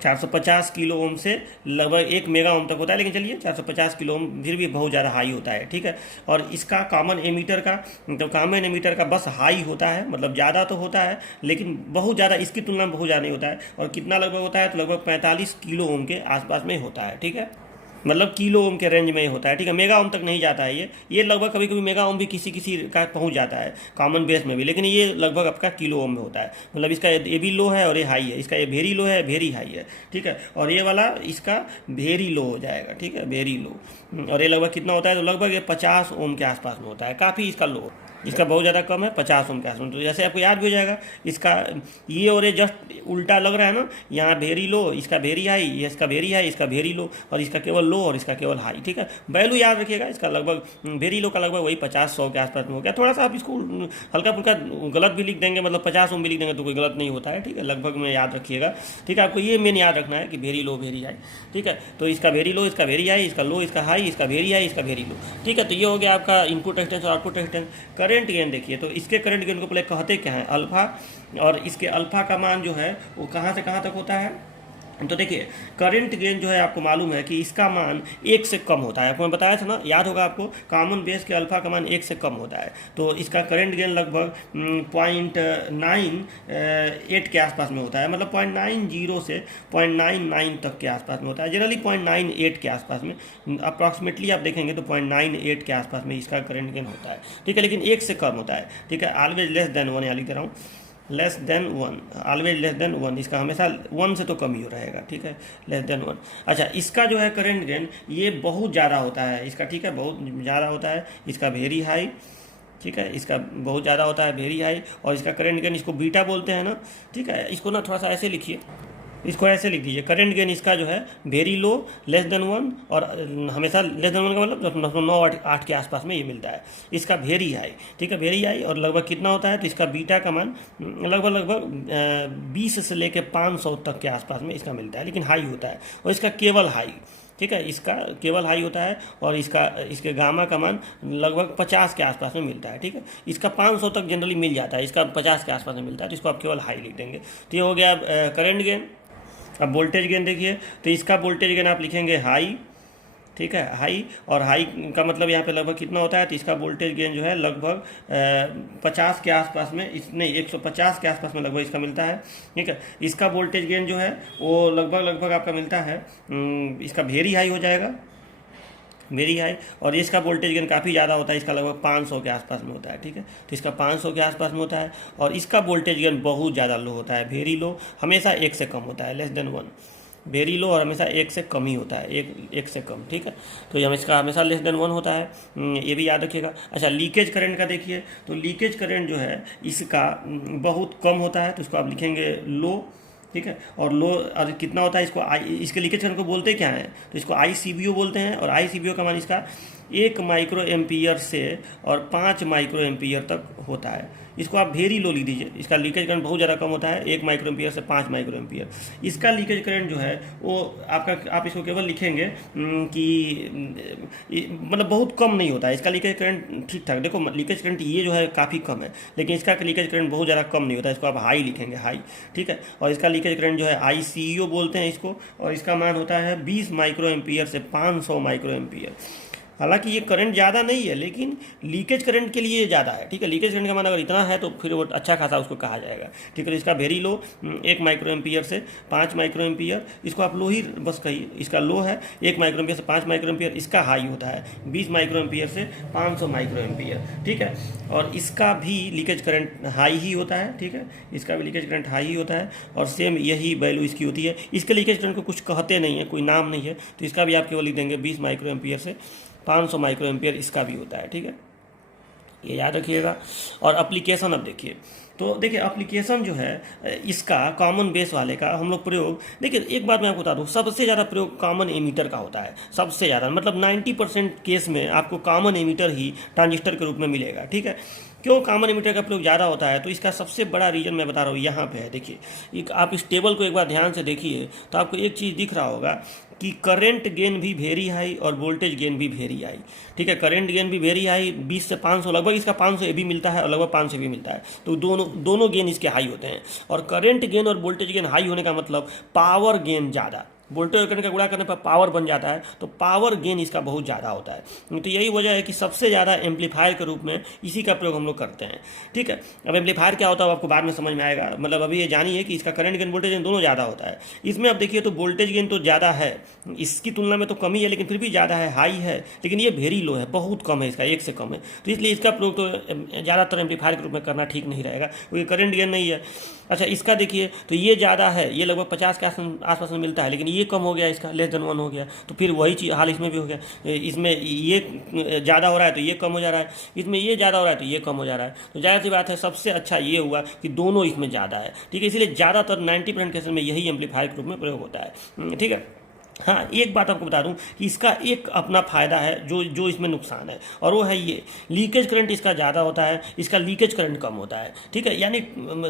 450 किलो ओम से लगभग 1 मेगा ओम तक होता है, लेकिन चलिए 450 किलो ओम फिर भी बहुत ज़्यादा हाई होता है, ठीक है। और इसका कॉमन एमीटर का, तो कॉमन एमीटर का बस हाई होता है, मतलब ज़्यादा तो होता है लेकिन बहुत ज़्यादा, इसकी तुलना में बहुत ज़्यादा नहीं होता है। और कितना लगभग होता है, तो लगभग 45 किलो ओम के आसपास में होता है, ठीक है, मतलब किलो ओम के रेंज में होता है, ठीक है। मेगा ओम तक नहीं जाता है ये लगभग कभी कभी मेगा ओम भी किसी का पहुंच जाता है कॉमन बेस में भी, लेकिन ये लगभग आपका किलो ओम में होता है। मतलब इसका ये भी लो है और ये हाई है, इसका ये वेरी लो है, वेरी हाई है, ठीक है। और ये वाला इसका वेरी लो हो जाएगा, ठीक है, वेरी लो। और ये लगभग कितना होता है, तो लगभग ये 50 ओम के आसपास में होता है, काफ़ी इसका लो, इसका बहुत ज़्यादा कम है, 50 ओम के आसपास। तो जैसे आपको याद भी हो जाएगा, इसका ये और ये जस्ट उल्टा लग रहा है ना, यहाँ वेरी लो, इसका वेरी हाई, ये इसका वेरी हाई, इसका वेरी लो, और इसका केवल लो और इसका केवल हाई, ठीक है। वैल्यू याद रखिएगा, इसका लगभग वेरी लो का लगभग वही 50-100 के आसपास में हो गया। थोड़ा सा आप इसको हल्का फुल्का गलत भी लिख देंगे, मतलब 50 ओम भी लिख देंगे तो कोई गलत नहीं होता है, ठीक है, लगभग में याद रखिएगा, ठीक है। आपको ये मेन याद रखना है कि वेरी लो वेरी हाई, ठीक है। तो इसका वेरी लो, इसका वेरी हाई, इसका लो, इसका हाई, इसका वेरी हाई, इसका वेरी लो, ठीक है। तो ये हो गया आपका इनपुट रेजिस्टेंस और आउटपुट रेजिस्टेंस। करंट गेन देखिए, तो इसके करंट गेन को पहले कहते क्या है, अल्फा, और इसके अल्फा का मान जो है वो कहाँ से कहाँ तक होता है, तो देखिए करंट गेन जो है आपको मालूम है कि इसका मान 1 से कम होता है। आपको मैं बताया था ना, याद होगा आपको, कॉमन बेस के अल्फा का मान 1 से कम होता है। तो इसका करंट गेन लगभग 0.98 के आसपास में होता है, मतलब 0.90 से 0.99 तक के आसपास में होता है। जनरली 0.98 के आसपास में, अप्रॉक्सीमेटली आप देखेंगे तो 0.98 के आसपास में इसका करंट गेन होता है, ठीक है, लेकिन 1 से कम होता है, ठीक है। ऑलवेज लेस देन 1 यहाँ लिख दे रहा हूँ, less than 1, always less than 1, इसका हमेशा 1 से तो कम ही रहेगा, ठीक है, लेस देन 1। अच्छा, इसका जो है करंट गेन ये बहुत ज़्यादा होता है इसका, ठीक है, बहुत ज़्यादा होता है इसका, वेरी हाई, ठीक है, इसका बहुत ज़्यादा होता है वेरी हाई। और इसका करंट गेन, इसको बीटा बोलते हैं ना, ठीक है, इसको ना थोड़ा सा ऐसे लिखिए, इसको ऐसे लिख दीजिए, करंट गेन इसका जो है वेरी लो, लेस देन 1, और हमेशा लेस देन 1 का मतलब 9-8 के आसपास में ये मिलता है। इसका वेरी हाई, ठीक है, वेरी हाई, और लगभग कितना होता है, तो इसका बीटा का मान लगभग 20 से लेकर 500 तक के आसपास में इसका मिलता है, लेकिन हाई होता है। और इसका केवल हाई, ठीक है, इसका केवल हाई होता है, और इसके गामा का मान लगभग 50 के आसपास में मिलता है, ठीक है। इसका 500 तक जनरली मिल जाता है, इसका 50 के आसपास में मिलता है, तो इसको आप केवल हाई लिख देंगे। तो ये हो गया करंट गेन। अब वोल्टेज गेन देखिए, तो इसका वोल्टेज गेन आप लिखेंगे हाई, ठीक है, हाई, और हाई का मतलब यहाँ पे लगभग कितना होता है, तो इसका वोल्टेज गेन जो है लगभग 50 के आसपास में, इसने 150 के आसपास में लगभग इसका मिलता है, ठीक है। इसका वोल्टेज गेन जो है वो लगभग आपका मिलता है, इसका वेरी हाई हो जाएगा, वेरी हाई, और इसका वोल्टेज गेन काफ़ी ज़्यादा होता है, इसका लगभग 500 के आसपास में होता है, ठीक है। तो इसका 500 के आसपास में होता है, और इसका वोल्टेज गेन बहुत ज़्यादा लो होता है, वेरी लो, हमेशा 1 से कम होता है, लेस देन 1, वेरी लो, और हमेशा 1 से कम ही होता है, एक से कम, ठीक है। तो हम इसका हमेशा लेस देन 1 होता है, ये भी याद रखिएगा। अच्छा, लीकेज करंट का देखिए, तो लीकेज करंट जो है इसका बहुत कम होता है, तो इसको आप लिखेंगे लो, ठीक है। और लो, और कितना होता है, इसके लीकेज करंट को बोलते क्या है, तो इसको ICBO बोलते हैं, और ICBO का मान इसका 1 माइक्रो एम्पियर से और 5 माइक्रो एम्पियर तक होता है। इसको आप वेरी लो लिख दीजिए, इसका लीकेज करंट बहुत ज़्यादा कम होता है, 1 माइक्रो एम्पियर से 5 माइक्रो एम्पियर। इसका लीकेज करंट जो है वो आप इसको केवल लिखेंगे कि मतलब बहुत कम नहीं होता है, इसका लीकेज करंट ठीक ठाक। देखो, लीकेज करंट ये जो है काफ़ी कम है, लेकिन इसका लीकेज करंट बहुत ज़्यादा कम नहीं होता है, इसको आप हाई लिखेंगे, हाई, ठीक है। और इसका लीकेज करंट जो है ICEO बोलते हैं इसको, और इसका मान होता है 20 माइक्रो एम्पियर से 500 माइक्रो एम्पियर। हालांकि ये करंट ज़्यादा नहीं है, लेकिन लीकेज करंट के लिए ज़्यादा है, ठीक है। लीकेज करंट का मान अगर इतना है तो फिर वो अच्छा खासा उसको कहा जाएगा, ठीक है। इसका वेरी लो 1 माइक्रो एम्पियर से 5 माइक्रो एम्पियर, इसको आप लो ही बस कहिए, इसका लो है 1 माइक्रो एम्पियर से 5 माइक्रो एम्पियर। इसका हाई होता है 20 माइक्रो एम्पियर से 500 माइक्रो एम्पियर, ठीक है। और इसका भी लीकेज करंट हाई ही होता है, ठीक है, इसका भी लीकेज करंट हाई ही होता है, और सेम यही वैल्यू इसकी होती है। इसके लीकेज करंट को कुछ कहते नहीं है, कोई नाम नहीं है, तो इसका भी आप केवल लिख देंगे 20 माइक्रो एम्पियर से 500 माइक्रो एम्पियर, इसका भी होता है, ठीक है, ये याद रखिएगा। और एप्लीकेशन अब देखिए, तो देखिए एप्लीकेशन जो है इसका कॉमन बेस वाले का हम लोग प्रयोग, देखिए एक बात मैं आपको बता दूँ, सबसे ज़्यादा प्रयोग कॉमन एमीटर का होता है, सबसे ज़्यादा, मतलब 90% केस में आपको कॉमन एमीटर ही ट्रांजिस्टर के रूप में मिलेगा, ठीक है। क्यों कॉमन एमीटर का प्रयोग ज़्यादा होता है, तो इसका सबसे बड़ा रीज़न मैं बता रहा हूँ, यहाँ पे है। देखिए, आप इस टेबल को एक बार ध्यान से देखिए तो आपको एक चीज़ दिख रहा होगा कि करंट गेन भी वेरी हाई और वोल्टेज गेन भी वेरी हाई, ठीक है। करंट गेन भी वेरी हाई, 20 से 500, लगभग इसका 500 भी मिलता है और लगभग 500 भी मिलता है, तो दोनों गेन इसके हाई होते हैं। और करंट गेन और वोल्टेज गेन हाई होने का मतलब पावर गेन ज़्यादा, वोल्टेज और करंट का गुणा करने पर पावर बन जाता है, तो पावर गेन इसका बहुत ज़्यादा होता है। तो यही वजह है कि सबसे ज़्यादा एम्पलीफायर के रूप में इसी का प्रयोग हम लोग करते हैं, ठीक है। अब एम्पलीफायर क्या होता है आपको बाद में समझ में आएगा, मतलब अभी ये जानिए कि इसका करंट गेन वोल्टेज गेन दोनों ज़्यादा होता है। इसमें अब देखिए तो वोल्टेज गेन तो ज़्यादा है, इसकी तुलना में तो कम ही है, लेकिन फिर भी ज़्यादा है, हाई है, लेकिन ये वेरी लो है, बहुत कम है, इसका 1 से कम है, तो इसलिए इसका प्रयोग तो ज़्यादातर एम्पलीफायर के रूप में करना ठीक नहीं रहेगा, क्योंकि करंट गेन नहीं है। अच्छा, इसका देखिए तो ये ज़्यादा है, ये लगभग 50 के आसपास में मिलता है, लेकिन ये कम हो गया, इसका लेस देन 1 हो गया, तो फिर वही चीज़ हाल इसमें भी हो गया, इसमें ये ज़्यादा हो रहा है तो ये कम हो जा रहा है, इसमें ये ज़्यादा हो रहा है तो ये कम हो जा रहा है। तो ज़्यादा सी बात है, सबसे अच्छा ये हुआ कि दोनों इसमें ज़्यादा है, ठीक है। इसलिए ज़्यादातर 90% केसेस में यही एम्पलीफायर के रूप में प्रयोग होता है, ठीक है। हाँ, एक बात आपको बता दूं कि इसका एक अपना फ़ायदा है जो इसमें नुकसान है, और वो है ये लीकेज करंट इसका ज़्यादा होता है, इसका लीकेज करंट कम होता है, ठीक है। यानी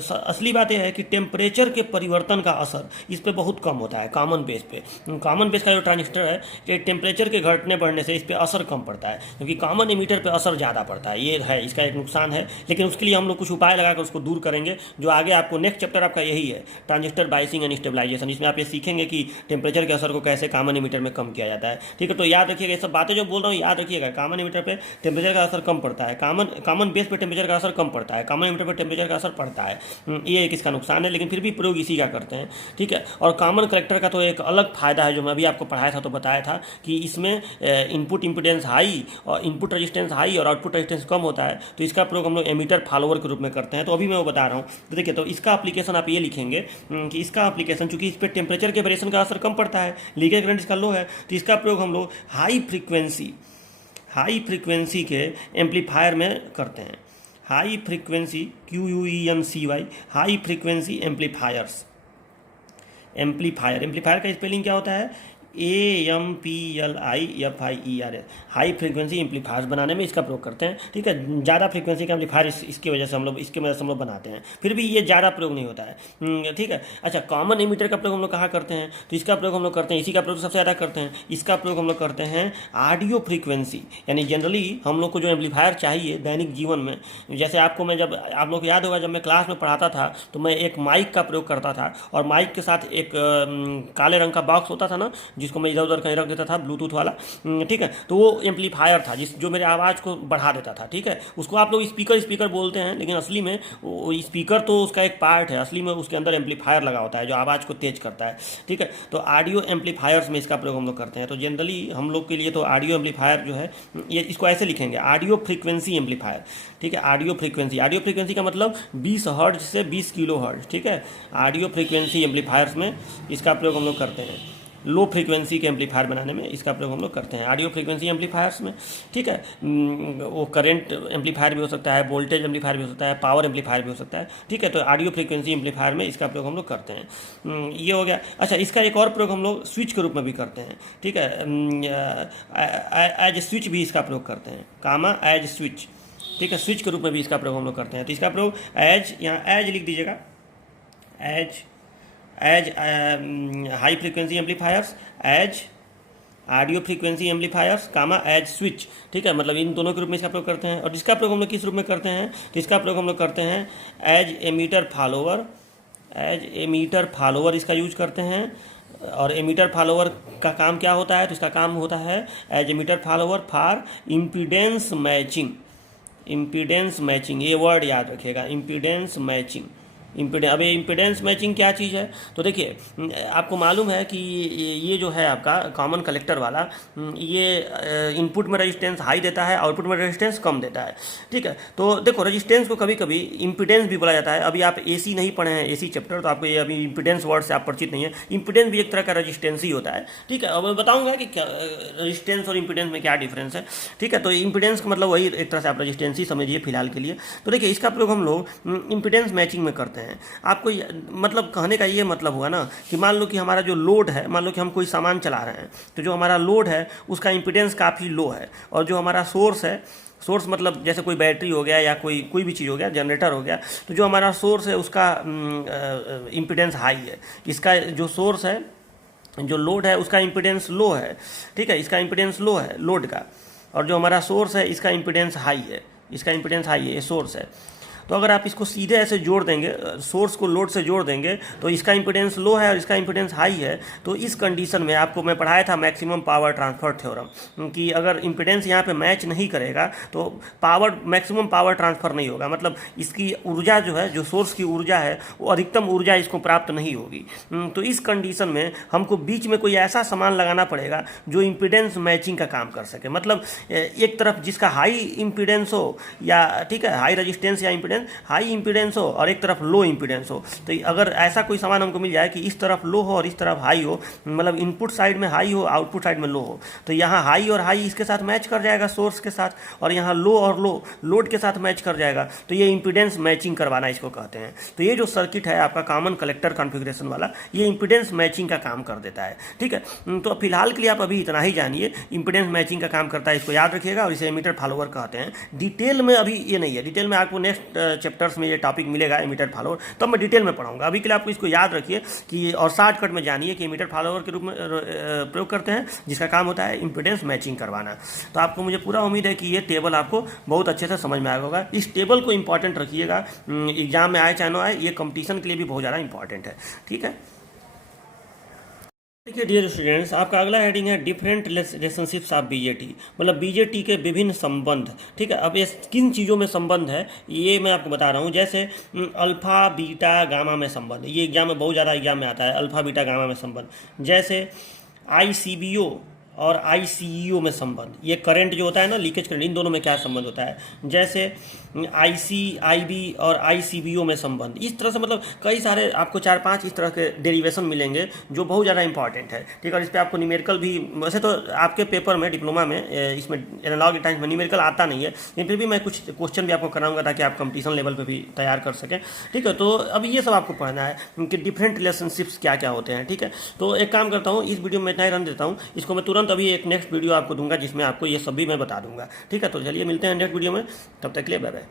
असली बात यह है कि टेम्परेचर के परिवर्तन का असर इस पर बहुत कम होता है कॉमन बेस पे। कॉमन बेस का जो ट्रांजिस्टर है कि टेम्परेचर के घटने बढ़ने से इस पर असर कम पड़ता है, क्योंकि कॉमन एमीटर पर असर ज़्यादा पड़ता है, ये है इसका एक नुकसान है। लेकिन उसके लिए हम लोग कुछ उपाय लगाकर उसको दूर करेंगे, जो आगे आपको नेक्स्ट चैप्टर आपका यही है, ट्रांजिस्टर बाइसिंग एंड स्टेबलाइजेशन। इसमें आप ये सीखेंगे कि टेम्परेचर के असर को कैसे कॉमन एमीटर में कम किया जाता है, ठीक है। तो याद रखिएगा, ये सब बातें जो बोल रहा हूँ याद रखिएगा। कॉमन एमीटर पे टेम्परेचर का असर कम पड़ता है, कॉमन बेस पे टेम्परेचर का असर कम पड़ता है, कॉमन एमीटर पे टेम्परेचर का असर पड़ता है, ये एक इसका नुकसान है, लेकिन फिर भी प्रयोग इसी का करते हैं, ठीक है। और कॉमन कलेक्टर का तो एक अलग फायदा है, जो मैं अभी आपको पढ़ाया था तो बताया था कि इसमें इनपुट इंपिडेंस हाई और इनपुट रेजिस्टेंस हाई और आउटपुट रेजिस्टेंस कम होता है, तो इसका प्रयोग हम लोग एमीटर फॉलोअर के रूप में करते हैं। तो अभी मैं वो बता रहा हूँ, तो देखिए, तो इसका एप्लीकेशन आप ये लिखेंगे कि इसका एप्लीकेशन, चूंकि इस पर टेम्परेचर के वेरिएशन का असर कम पड़ता है, लीकेज करंट इसका लो है, तो इसका प्रयोग हम लोग हाई फ्रीक्वेंसी के एम्पलीफायर में करते हैं। High frequency QUENCY, high frequency amplifier. Amplifier का स्पेलिंग क्या होता है? AMPLIFIER, हाई फ्रीक्वेंसी एम्पलीफायर्स बनाने में इसका प्रयोग करते हैं। ठीक है, ज़्यादा फ्रीक्वेंसी का एम्पलीफायर इसकी वजह से हम लोग बनाते हैं, फिर भी ये ज़्यादा प्रयोग नहीं होता है। ठीक है। अच्छा, कॉमन एमीटर का प्रयोग हम लोग कहाँ करते हैं? तो इसका प्रयोग हम लोग करते हैं, इसी का प्रयोग सबसे ज़्यादा करते हैं, इसका प्रयोग हम लोग करते हैं ऑडियो फ्रीक्वेंसी। यानी जनरली हम लोग को जो एम्पलीफायर चाहिए दैनिक जीवन में, जैसे आप लोग को याद होगा जब मैं क्लास में पढ़ाता था तो मैं एक माइक का प्रयोग करता था, और माइक के साथ एक काले रंग का बॉक्स होता था ना, जिसको मैं इधर उधर कहीं रख देता था, ब्लूटूथ वाला। ठीक है, तो वो एम्पलीफायर था जो मेरे आवाज़ को बढ़ा देता था। ठीक है, उसको आप लोग स्पीकर बोलते हैं, लेकिन असली में वो स्पीकर तो उसका एक पार्ट है, असली में उसके अंदर एम्पलीफायर लगा होता है जो आवाज़ को तेज करता है। ठीक है, तो ऑडियो एम्पलीफायर्स में इसका प्रयोग हम लोग करते हैं। तो जनरली हम लोग के लिए तो ऑडियो एम्पलीफायर जो है, ये इसको ऐसे लिखेंगे, ऑडियो फ्रीक्वेंसी एम्पलीफायर। ठीक है, ऑडियो फ्रीक्वेंसी का मतलब 20 हर्ट्ज से 20 किलो हर्ट्ज। ठीक है, ऑडियो फ्रीक्वेंसी एम्पलीफायर्स में इसका प्रयोग हम लोग करते हैं। लो फ्रीक्वेंसी के एम्पलीफायर बनाने में इसका प्रयोग हम लोग करते हैं ऑडियो फ्रीक्वेंसी एम्पलीफायर्स में। ठीक है, वो करंट एम्पलीफायर भी हो सकता है, वोल्टेज एम्पलीफायर भी हो सकता है, पावर एम्पलीफायर भी हो सकता है। ठीक है, तो ऑडियो फ्रीक्वेंसी एम्पलीफायर में इसका प्रयोग हम लोग करते हैं। ये हो गया। अच्छा, इसका एक और प्रयोग हम लोग स्विच के रूप में भी करते हैं। ठीक है, एज स्विच भी इसका प्रयोग करते हैं, एज स्विच। ठीक है, स्विच के रूप में भी इसका प्रयोग हम लोग करते हैं। तो इसका प्रयोग एज, यहाँ एज लिख दीजिएगा, as high frequency amplifiers, as audio frequency amplifiers, as switch. ठीक है, मतलब इन दोनों के रूप में इसका प्रयोग करते हैं। और इसका प्रयोग हम लोग किस रूप में करते हैं? तो इसका प्रयोग हम लोग करते हैं एज एमीटर फॉलोवर इसका यूज करते हैं। और एमीटर फॉलोवर का काम क्या होता है? तो इसका काम होता है as emitter follower for impedance matching. ये वर्ड याद रखिएगा, इम्पीडेंस मैचिंग। अब ये इम्पीडेंस मैचिंग क्या चीज़ है? तो देखिए, आपको मालूम है कि ये जो है आपका कॉमन कलेक्टर वाला, ये इनपुट में रेजिस्टेंस हाई देता है, आउटपुट में रेजिस्टेंस कम देता है। ठीक है, तो देखो रेजिस्टेंस को कभी कभी इम्पीडेंस भी बोला जाता है। अभी आप एसी नहीं पढ़े हैं, एसी चैप्टर, तो आपको ये अभी इम्पीडेंस वर्ड से आप परिचित नहीं है। इम्पीडेंस भी एक तरह का रेजिस्टेंस ही होता है। ठीक है, अब मैं बताऊँगा कि क्या रेजिस्टेंस और इम्पीडेंस में क्या डिफरेंस है। ठीक है, तो इम्पीडेंस का मतलब वही एक तरह से आप रेजिस्टेंस ही समझिए फिलहाल के लिए। तो देखिए, इसका प्रयोग हम लोग इम्पीडेंस मैचिंग में करते हैं। आपको मतलब कहने का ये मतलब हुआ ना कि मान लो कि हमारा जो लोड है, मान लो कि हम कोई सामान चला रहे हैं, तो जो हमारा लोड है उसका इम्पीडेंस काफ़ी लो है, और जो हमारा सोर्स है, सोर्स मतलब जैसे कोई बैटरी हो गया या कोई भी चीज़ हो गया, जनरेटर हो गया, तो जो हमारा सोर्स है उसका इम्पीडेंस हाई है। इसका जो सोर्स है, जो लोड है, उसका इम्पीडेंस लो है। ठीक है, इसका इम्पीडेंस लो है लोड का, और जो हमारा सोर्स है इसका इम्पीडेंस हाई है, ये सोर्स है। तो अगर आप इसको सीधे ऐसे जोड़ देंगे, सोर्स को लोड से जोड़ देंगे, तो इसका इम्पीडेंस लो है और इसका इम्पीडेंस हाई है। तो इस कंडीशन में आपको मैं पढ़ाया था मैक्सिमम पावर ट्रांसफ़र थ्योरम कि अगर इम्पीडेंस यहाँ पे मैच नहीं करेगा तो मैक्सिमम पावर ट्रांसफ़र नहीं होगा। मतलब इसकी ऊर्जा जो है, जो सोर्स की ऊर्जा है, वो अधिकतम ऊर्जा इसको प्राप्त नहीं होगी। तो इस कंडीशन में हमको बीच में कोई ऐसा सामान लगाना पड़ेगा जो इम्पीडेंस मैचिंग का काम कर सके। मतलब एक तरफ जिसका हाई इम्पीडेंस हो, या ठीक है हाई रेजिस्टेंस या इम्पीडेंस, हाई इंपीडेंस हो, और एक तरफ लो इंपीडेंस हो। तो अगर ऐसा कोई सामान हमको मिल जाए कि इस तरफ लो हो और इस तरफ हाई हो, मतलब इनपुट साइड में हाई हो, आउटपुट साइड में लो हो, तो यहाँ हाई और हाई इसके साथ मैच कर जाएगा सोर्स के साथ, और यहाँ लो और लो लोड के साथ मैच कर जाएगा। तो ये इंपीडेंस मैचिंग करवाना इसको कहते हैं। तो ये जो सर्किट है आपका कॉमन कलेक्टर कॉन्फ़िगरेशन वाला, ये इंपीडेंस मैचिंग का काम कर देता है। ठीक है, तो फिलहाल के लिए आप अभी इतना ही जानिए, इंपीडेंस मैचिंग का काम करता है, इसको याद रखिएगा, और इसे एमीटर फॉलोवर कहते हैं। डिटेल में अभी ये नहीं है, डिटेल में आपको नेक्स्ट चैप्टर्स में ये टॉपिक मिलेगा एमीटर फॉलोवर, तब मैं डिटेल में पढ़ाऊंगा। अभी के लिए आपको इसको याद रखिए कि, और शॉर्टकट में जानिए कि एमीटर फॉलोवर के रूप में प्रयोग करते हैं, जिसका काम होता है इंपीडेंस मैचिंग करवाना। तो आपको मुझे पूरा उम्मीद है कि ये टेबल आपको बहुत अच्छे से समझ में आएगा होगा। इस टेबल को इंपॉर्टेंट रखिएगा, एग्जाम में आए चाहे ना आए, ये कंपटीशन के लिए भी बहुत ज़्यादा इंपॉर्टेंट है। ठीक है, देखिए डियर स्टूडेंट्स, आपका अगला हेडिंग है डिफरेंट रिलेशनशिप्स ऑफ बीजेटी, मतलब बीजेटी के विभिन्न संबंध। ठीक है, अब ये किन चीज़ों में संबंध है ये मैं आपको बता रहा हूँ। जैसे अल्फ़ा बीटा गामा में संबंध, ये बहुत ज़्यादा एग्जाम में आता है, अल्फ़ा बीटा गामा में संबंध। जैसे ICBO और ICEO में संबंध, ये करंट जो होता है ना, लीकेज करंट, इन दोनों में क्या संबंध होता है, जैसे IC, IB और ICBO में संबंध। इस तरह से मतलब कई सारे आपको 4-5 इस तरह के डेरिवेशन मिलेंगे जो बहुत ज़्यादा इंपॉर्टेंट है, ठीक है। और इस पर आपको न्यूमेरिकल भी, वैसे तो आपके पेपर में डिप्लोमा में इसमें एनालॉग इलेक्ट्रॉनिक्स में न्यूमेरिकल आता नहीं है, लेकिन फिर भी मैं कुछ क्वेश्चन भी आपको कराऊंगा ताकि आप कंपटीशन लेवल पे भी तैयार कर सकें, ठीक है। तो अब ये सब आपको पढ़ना है कि डिफरेंट रिलेशनशिप्स क्या क्या होते हैं, ठीक है। तो एक काम करता हूँ, इस वीडियो में इतना ही रन देता हूँ, इसको मैं तुरंत अभी एक नेक्स्ट वीडियो आपको दूंगा जिसमें आपको ये सब भी मैं बता दूंगा, ठीक है। तो चलिए मिलते हैं नेक्स्ट वीडियो में, तब तक के लिए बाय बाय।